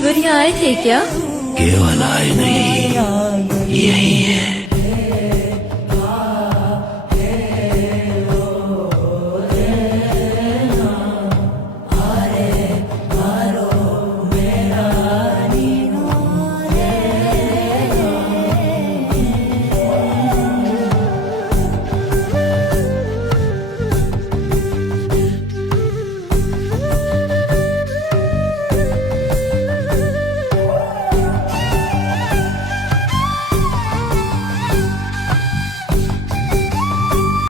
ऐश्वर्या आए थे क्या? केवल आए नहीं, यही है।